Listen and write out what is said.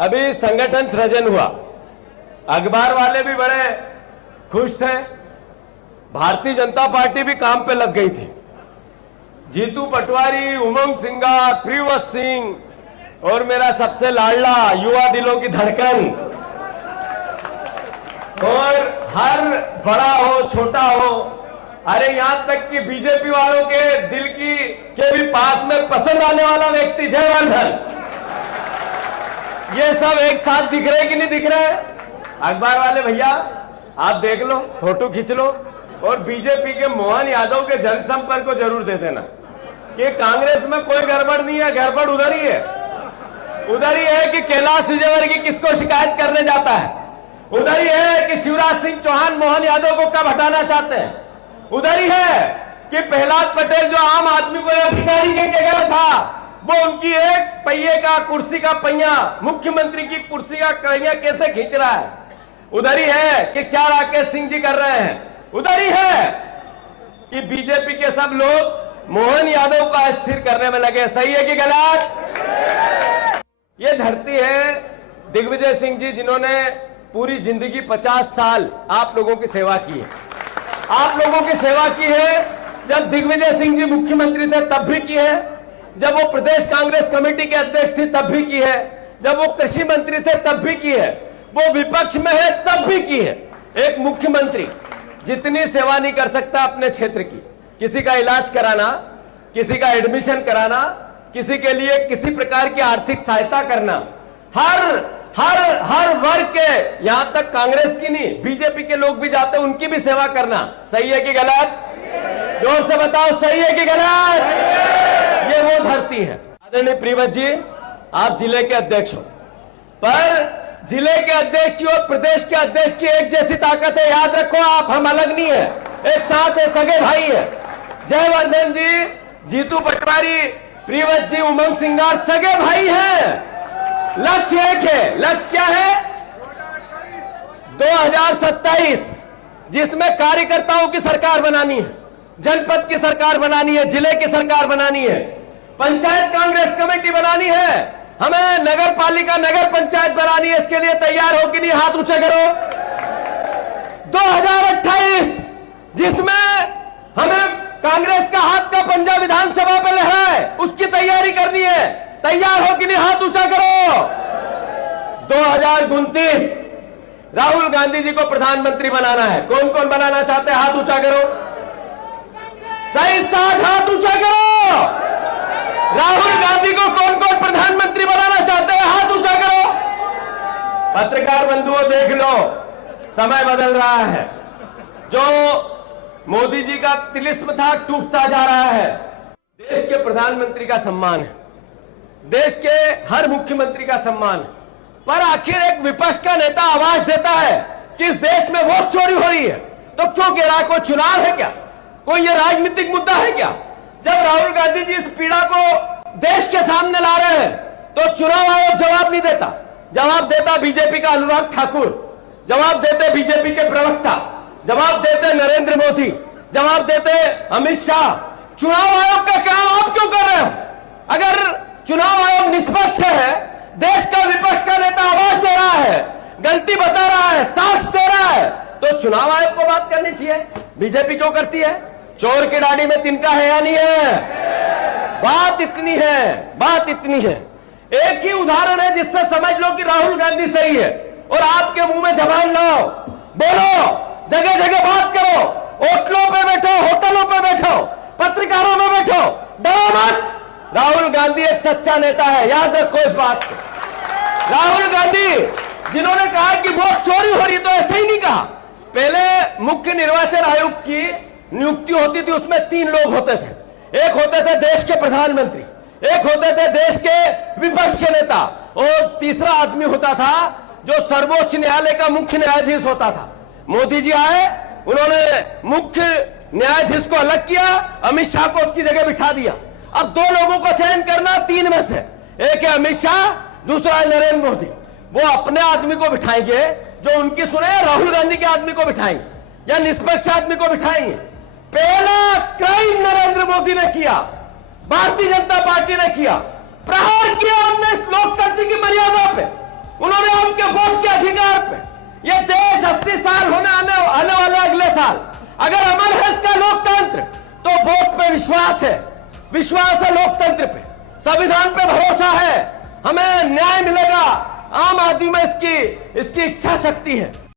अभी संगठन सृजन हुआ, अखबार वाले भी बड़े खुश थे, भारतीय जनता पार्टी भी काम पे लग गई थी। जीतू पटवारी, उमंग सिंगार, प्रियव्रत सिंह और मेरा सबसे लाडला युवा दिलों की धड़कन, और हर बड़ा हो छोटा हो, अरे यहां तक कि बीजेपी वालों के दिल के भी पास में पसंद आने वाला व्यक्ति जयवर्धन, ये सब एक साथ दिख रहे कि नहीं दिख रहे? अखबार वाले भैया आप देख लो, फोटो खींच लो और बीजेपी के मोहन यादव के जनसंपर्क को जरूर दे देना कि कांग्रेस में कोई गड़बड़ नहीं है, गड़बड़ उधर ही है। उधर ही है कि कैलाश विजयवर्गीय किसको शिकायत करने जाता है, उधर ही है कि शिवराज सिंह चौहान मोहन यादव को कब हटाना चाहते हैं, उधर ही है कि प्रहलाद पटेल जो आम आदमी को अधिकारी के जगह था, वो उनकी एक पहिए का कुर्सी का पहिया, मुख्यमंत्री की कुर्सी का पहिया कैसे खींच रहा है। उधर ही है कि क्या राकेश सिंह जी कर रहे हैं। उधर ही है कि बीजेपी के सब लोग मोहन यादव को अस्थिर करने में लगे। सही है कि गलत? ये धरती है दिग्विजय सिंह जी, जिन्होंने पूरी जिंदगी 50 साल आप लोगों की सेवा की है। आप लोगों की सेवा की है, जब दिग्विजय सिंह जी मुख्यमंत्री थे तब भी की है, जब वो प्रदेश कांग्रेस कमेटी के अध्यक्ष थे तब भी की है, जब वो कृषि मंत्री थे तब भी की है, वो विपक्ष में है तब भी की है। एक मुख्यमंत्री जितनी सेवा नहीं कर सकता अपने क्षेत्र की, किसी का इलाज कराना, किसी का एडमिशन कराना, किसी के लिए किसी प्रकार की आर्थिक सहायता करना, हर वर्ग के, यहां तक कांग्रेस की नहीं बीजेपी के लोग भी जाते हैं, उनकी भी सेवा करना। सही है कि गलत? जोर से बताओ, सही है कि गलत? ये वो धरती है। आदरणीय प्रियव्रत जी, आप जिले के अध्यक्ष हो, पर जिले के अध्यक्ष की और प्रदेश के अध्यक्ष की एक जैसी ताकत है, याद रखो आप, हम अलग नहीं है, एक साथ है, सगे भाई है। जयवर्धन जी, जीतू पटवारी, प्रियव्रत जी, उमंग सिंगार सगे भाई हैं। लक्ष्य एक है, लक्ष्य क्या है? 2027, जिसमें कार्यकर्ताओं की सरकार बनानी है, जनपद की सरकार बनानी है, जिले की सरकार बनानी है, पंचायत कांग्रेस कमेटी बनानी है, हमें नगर पालिका नगर पंचायत बनानी है। इसके लिए तैयार हो कि नहीं? हाथ ऊंचा करो। 2028, जिसमें हमें कांग्रेस का हाथ का पंजा विधानसभा पे लहराए, उसकी तैयारी करनी है। तैयार हो कि नहीं? हाथ ऊंचा करो। 2029, राहुल गांधी जी को प्रधानमंत्री बनाना है। कौन कौन बनाना चाहते हैं? हाथ ऊंचा करो। सही साथ हाथ ऊंचा करो। राहुल गांधी को कौन कौन प्रधानमंत्री बनाना चाहते हैं? हाथ ऊंचा करो। पत्रकार बंधुओं देख लो, समय बदल रहा है। जो मोदी जी का तिलिस्म था टूटता जा रहा है। देश के प्रधानमंत्री का सम्मान है, देश के हर मुख्यमंत्री का सम्मान है, पर आखिर एक विपक्ष का नेता आवाज देता है कि इस देश में वोट चोरी हो रही है, तो क्यों कह रहा है? कोई चुनाव है क्या? कोई ये राजनीतिक मुद्दा है क्या? जब राहुल गांधी जी इस पीड़ा को देश के सामने ला रहे हैं, तो चुनाव आयोग जवाब नहीं देता। जवाब देता बीजेपी का अनुराग ठाकुर, जवाब देते बीजेपी के प्रवक्ता, जवाब देते नरेंद्र मोदी, जवाब देते अमित शाह। चुनाव आयोग का काम आप क्यों कर रहे हो? अगर चुनाव आयोग निष्पक्ष है, देश का विपक्ष का नेता आवाज दे रहा है, गलती बता रहा है, साक्ष्य दे रहा है, तो चुनाव आयोग को बात करनी चाहिए। बीजेपी क्यों करती है? चोर की दाढ़ी में तिनका है या नहीं है? बात इतनी है, बात इतनी है। एक ही उदाहरण है जिससे समझ लो कि राहुल गांधी सही है, और आपके मुंह में जबान लाओ, बोलो, जगह जगह बात करो, होटलों पे बैठो, होटलों पे बैठो, पत्रकारों में बैठो, डरो मत। राहुल गांधी एक सच्चा नेता है, याद रखो इस बात को। राहुल गांधी जिन्होंने कहा कि वोट चोरी हो रही, तो ऐसे ही नहीं कहा। पहले मुख्य निर्वाचन आयुक्त की नियुक्ति होती थी, उसमें 3 लोग होते थे। एक होते थे देश के प्रधानमंत्री, एक होते थे देश के विपक्ष के नेता, और तीसरा आदमी होता था जो सर्वोच्च न्यायालय का मुख्य न्यायाधीश होता था। मोदी जी आए, उन्होंने मुख्य न्यायाधीश को अलग किया, अमित शाह को उसकी जगह बिठा दिया। अब 2 लोगों को चयन करना 3 में से, एक है अमित शाह, दूसरा है नरेंद्र मोदी। वो अपने आदमी को बिठाएंगे जो उनकी सुने, राहुल गांधी के आदमी को बिठाएंगे या निष्पक्ष आदमी को बिठाएंगे। पहला क्राइम नरेंद्र मोदी ने किया, भारतीय जनता पार्टी ने किया, प्रहार किया हमने इस लोकतंत्र की मर्यादा पे। ये देश 80 साल आने वाले अगले साल, अगर अमर है इसका लोकतंत्र, तो वोट पे विश्वास है लोकतंत्र पे, संविधान पे भरोसा है, हमें न्याय मिलेगा। आम आदमी में इसकी इच्छा शक्ति है।